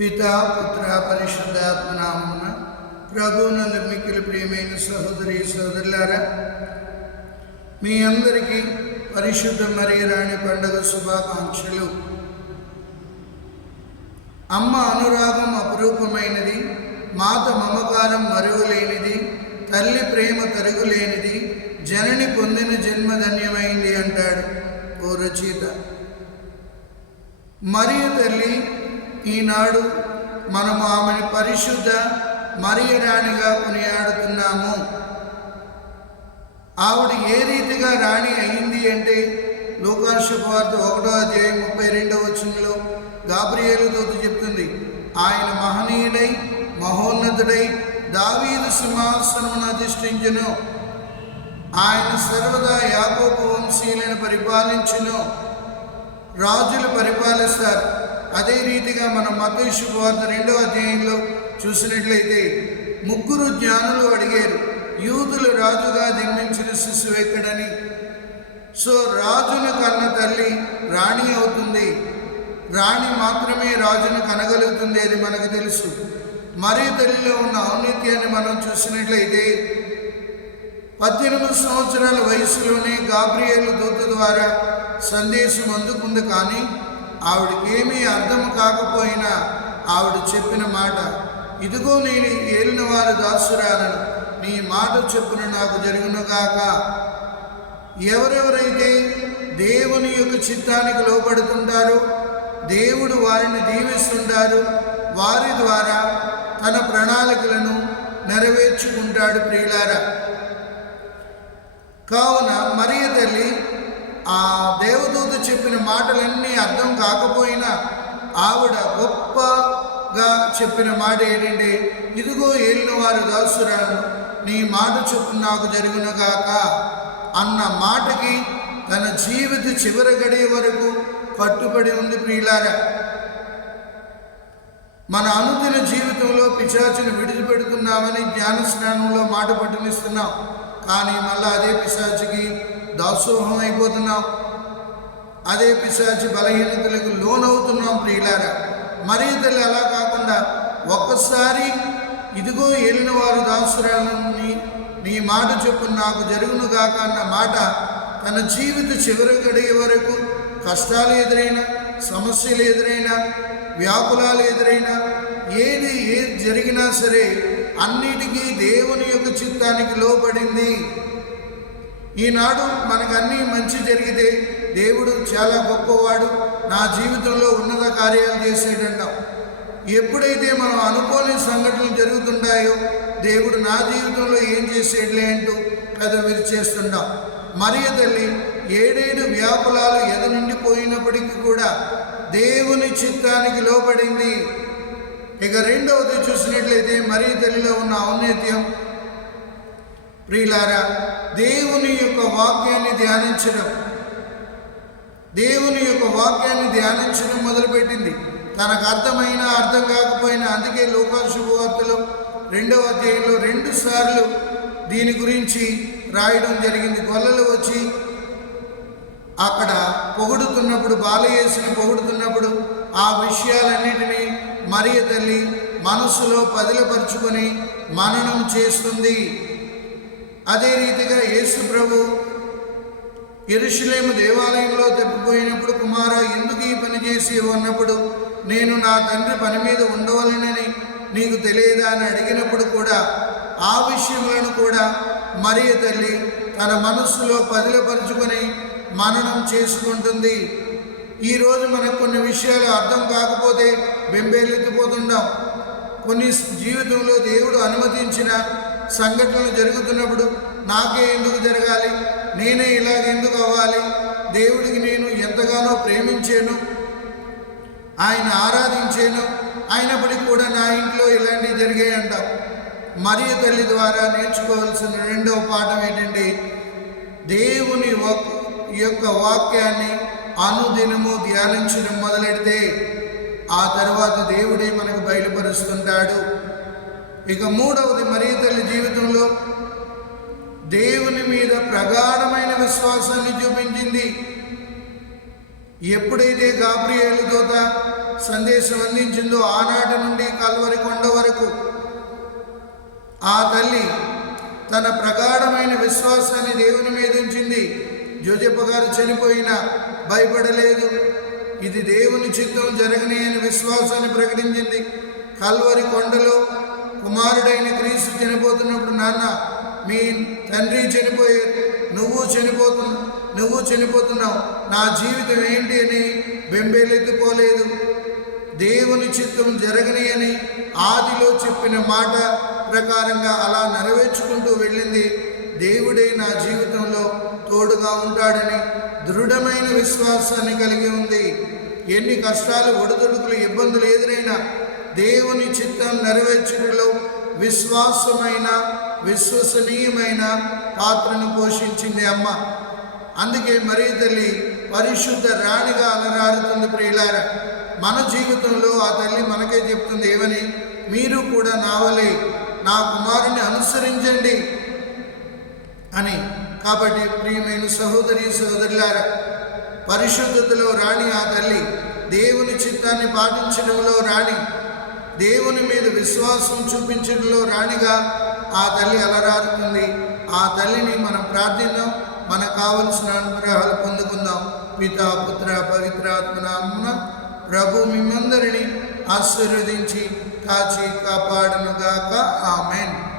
పిత పుత్ర పరిశుద్ధాత్మ నామమున ప్రభువునందు మిక్కిలి ప్రియమైన సహోదరి సోదరులారా మీ అందరికీ పరిశుద్ధ మరియు రాణి పండుగ శుభాకాంక్షలు. అమ్మ అనురాగం అపురూపమైనది మాత మమకారం మరువులేనిది తల్లి ప్రేమ తరుగులేనిది జనని పొందిన జన్మధన్యమైంది అంటాడు ఓ రచయిత. మరియు తల్లి ఈనాడు మనము ఆమెను పరిశుద్ధ మరియరాణిగా కొనియాడుతున్నాము. ఆవిడ ఏ రీతిగా రాణి అయింది అంటే లోకాశుభవార్త ఒకటో అధ్యాయం ముప్పై రెండవ వచనంలో గాబ్రియేలు దూత చెప్తుంది ఆయన మహనీయుడై మహోన్నతుడై దావీదు సింహాసనం అధిష్ఠించును. ఆయన సర్వదా యాకోబు వంశీయులను పరిపాలించును. రాజులు పరిపాలిస్తారు. అదే రీతిగా మనం మత శుభవార్త రెండవ అధ్యాయంలో చూసినట్లయితే ముగ్గురు జ్ఞానులు అడిగారు యూదులు రాజుగా జన్మించిన శిశువు ఎక్కడని? సో రాజును కన్న తల్లి రాణి అవుతుంది. రాణి మాత్రమే రాజును కనగలుగుతుంది అది మనకు తెలుసు. మరీ తల్లిలో ఉన్న ఔన్నత్యాన్ని మనం చూసినట్లయితే పద్దెనిమిది సంవత్సరాల వయసులోనే గాబ్రియేలు దూత ద్వారా సందేశం అందుకుంది కానీ ఆవిడకేమీ అర్థం కాకపోయినా ఆవిడ చెప్పిన మాట ఇదిగో నేను ఏలిన వారి దాసురాలను నీ మాట చెప్పున నాకు జరుగునుగాక. ఎవరెవరైతే దేవుని యొక్క చిత్తానికి లోపడుతుంటారో దేవుడు వారిని దీవిస్తుంటారు వారి ద్వారా తన ప్రణాళికలను నెరవేర్చుకుంటాడు ప్రియులారా. కావున మరియ తల్లి ఆ దేవదూత చెప్పిన మాటలన్నీ అర్థం కాకపోయినా ఆవిడ గొప్పగా చెప్పిన మాట ఏంటంటే ఇదిగో ఏలిన వారు దాసురాలను నీ మాట చొప్పున నాకు జరిగినగాక అన్న మాటకి తన జీవిత చివరి గడియ వరకు కట్టుబడి ఉంది ప్రియులారా. మన అనుదిన జీవితంలో పిశాచును విడిచిపెడుతున్నామని జ్ఞాన స్నానంలో మాట పట్టునిస్తున్నాం. కానీ మళ్ళీ అదే పిశాచికి దాసోహం అయిపోతున్నాం. అదే పిశాచి బలహీనతలకు లోనవుతున్నాం ప్రియులారా. మరీ తల్లి అలా కాకుండా ఒక్కసారి ఇదిగో వెళ్ళిన వారు దాసురాలని నీ మాట చొప్పున నాకు జరుగును గాక అన్న మాట తన జీవిత చివరి గడియ వరకు కష్టాలు ఎదురైనా సమస్యలు ఎదురైనా వ్యాకులాలు ఎదురైనా ఏది ఏది జరిగినా సరే అన్నిటికీ దేవుని యొక్క చిత్తానికి లోబడింది. ఈనాడు మనకన్నీ మంచి జరిగితే దేవుడు చాలా గొప్పవాడు. నా జీవితంలో ఉన్నత కార్యాలు చేసేటంటాం. ఎప్పుడైతే మనం అనుకోని సంఘటనలు జరుగుతుంటాయో దేవుడు నా జీవితంలో ఏం చేసేట్లే అంటూ పెద్ద విరిచేస్తుంటాం మరియ తల్లి ఏడేడు వ్యాకులాలు ఎద నిండిపోయినప్పటికీ కూడా దేవుని చిత్తానికి లోపడింది ఇక రెండవది చూసినట్లయితే మరీ తల్లిలో ఉన్న ఔన్నత్యం ప్రియులారా దేవుని యొక్క వాక్యాన్ని ధ్యానించడం దేవుని యొక్క వాక్యాన్ని ధ్యానించడం మొదలుపెట్టింది. తనకు అర్థమైనా అర్థం కాకపోయినా అందుకే లోకా శుభవార్తలో రెండవ అధ్యాయంలో రెండు సార్లు దీని గురించి రాయడం జరిగింది. గొల్లలు వచ్చి అక్కడ పొగుడుతున్నప్పుడు బాలయేసుని పొగుడుతున్నప్పుడు ఆ విషయాలన్నిటినీ మరియ తల్లి మనసులో పదిలపరుచుకొని మననం చేస్తుంది. అదే రీతిగా యేసు ప్రభు ఎరుషులేము దేవాలయంలో తప్పిపోయినప్పుడు కుమార ఎందుకు ఈ పని చేసి అన్నప్పుడు నేను నా తండ్రి పని మీద ఉండవలనని నీకు తెలియదా? అని అడిగినప్పుడు కూడా ఆ విషయములను కూడా మరియ తల్లి తన మనస్సులో పదిలపరుచుకొని మననం చేసుకుంటుంది. ఈరోజు మనకు కొన్ని విషయాలు అర్థం కాకపోతే బెంబేలెత్తిపోతుంటాం. కొన్ని జీవితంలో దేవుడు అనుమతించిన సంఘటనలు జరుగుతున్నప్పుడు నాకే ఎందుకు జరగాలి? నేనే ఇలాగ ఎందుకు అవ్వాలి? దేవుడికి నేను ఎంతగానో ప్రేమించాను ఆయన ఆరాధించాను అయినప్పటికీ కూడా నా ఇంట్లో ఇలాంటివి జరిగాయి అంటాం మరియు తల్లి ద్వారా నేర్చుకోవాల్సిన రెండవ పాఠం ఏంటంటే దేవుని యొక్క వాక్యాన్ని అనుదినము ధ్యానించడం మొదలెడితే ఆ తర్వాత దేవుడే మనకు బయలుపరుస్తుంటాడు. ఇక మూడవది మరీ తల్లి జీవితంలో దేవుని మీద ప్రగాఢమైన విశ్వాసాన్ని చూపించింది. ఎప్పుడైతే గాబ్రియేలు దూత సందేశం అందించిందో ఆనాటి నుండి కల్వరి కొండ వరకు ఆ తల్లి తన ప్రగాఢమైన విశ్వాసాన్ని దేవుని మీద ఉంచింది. జోజప్ప గారు చనిపోయినా భయపడలేదు. ఇది దేవుని చిత్తం జరగని అని విశ్వాసాన్ని ప్రకటించింది. కల్వరి కొండలో కుమారుడైన క్రీస్తు చనిపోతున్నప్పుడు నాన్న మీ తండ్రి చనిపోయారు నువ్వు చనిపోతున్నా నువ్వు చనిపోతున్నావు. నా జీవితం ఏంటి అని బెంబేలెత్తిపోలేదు. దేవుని చిత్తం జరగని అని ఆదిలో చెప్పిన మాట ప్రకారంగా అలా నెరవేర్చుకుంటూ వెళ్ళింది. దేవుడే నా జీవితంలో తోడుగా ఉంటాడని దృఢమైన విశ్వాసాన్ని కలిగి ఉంది. ఎన్ని కష్టాలు ఒడిదుడుకులు ఇబ్బందులు ఎదురైనా దేవుని చిత్తం నెరవేర్చడంలో విశ్వాసమైన విశ్వసనీయమైన పాత్రను పోషించింది అమ్మ. అందుకే మరీ తల్లి పరిశుద్ధ రాణిగా అలరారుతుంది ప్రియులార. మన జీవితంలో ఆ తల్లి మనకే చెప్తుంది ఏమని? మీరు కూడా నావలే నా కుమారుని అనుసరించండి అని. కాబట్టి ప్రియమైన సహోదరి సహోదరులారా పరిశుద్ధతలో రాణి ఆ తల్లి దేవుని చిత్తాన్ని పాటించడంలో రాణి దేవుని మీద విశ్వాసం చూపించడంలో రాణిగా ఆ తల్లి అలరారుతుంది. ఆ తల్లిని మనం ప్రార్థిద్దాం మనకు కావలసిన అనుగ్రహాలు పొందుకుందాం. పితా పుత్ర పవిత్రాత్మ నామమున ప్రభు మిమ్మందరినీ ఆశీర్వదించి కాచి కాపాడునుగాక. ఆమెన్.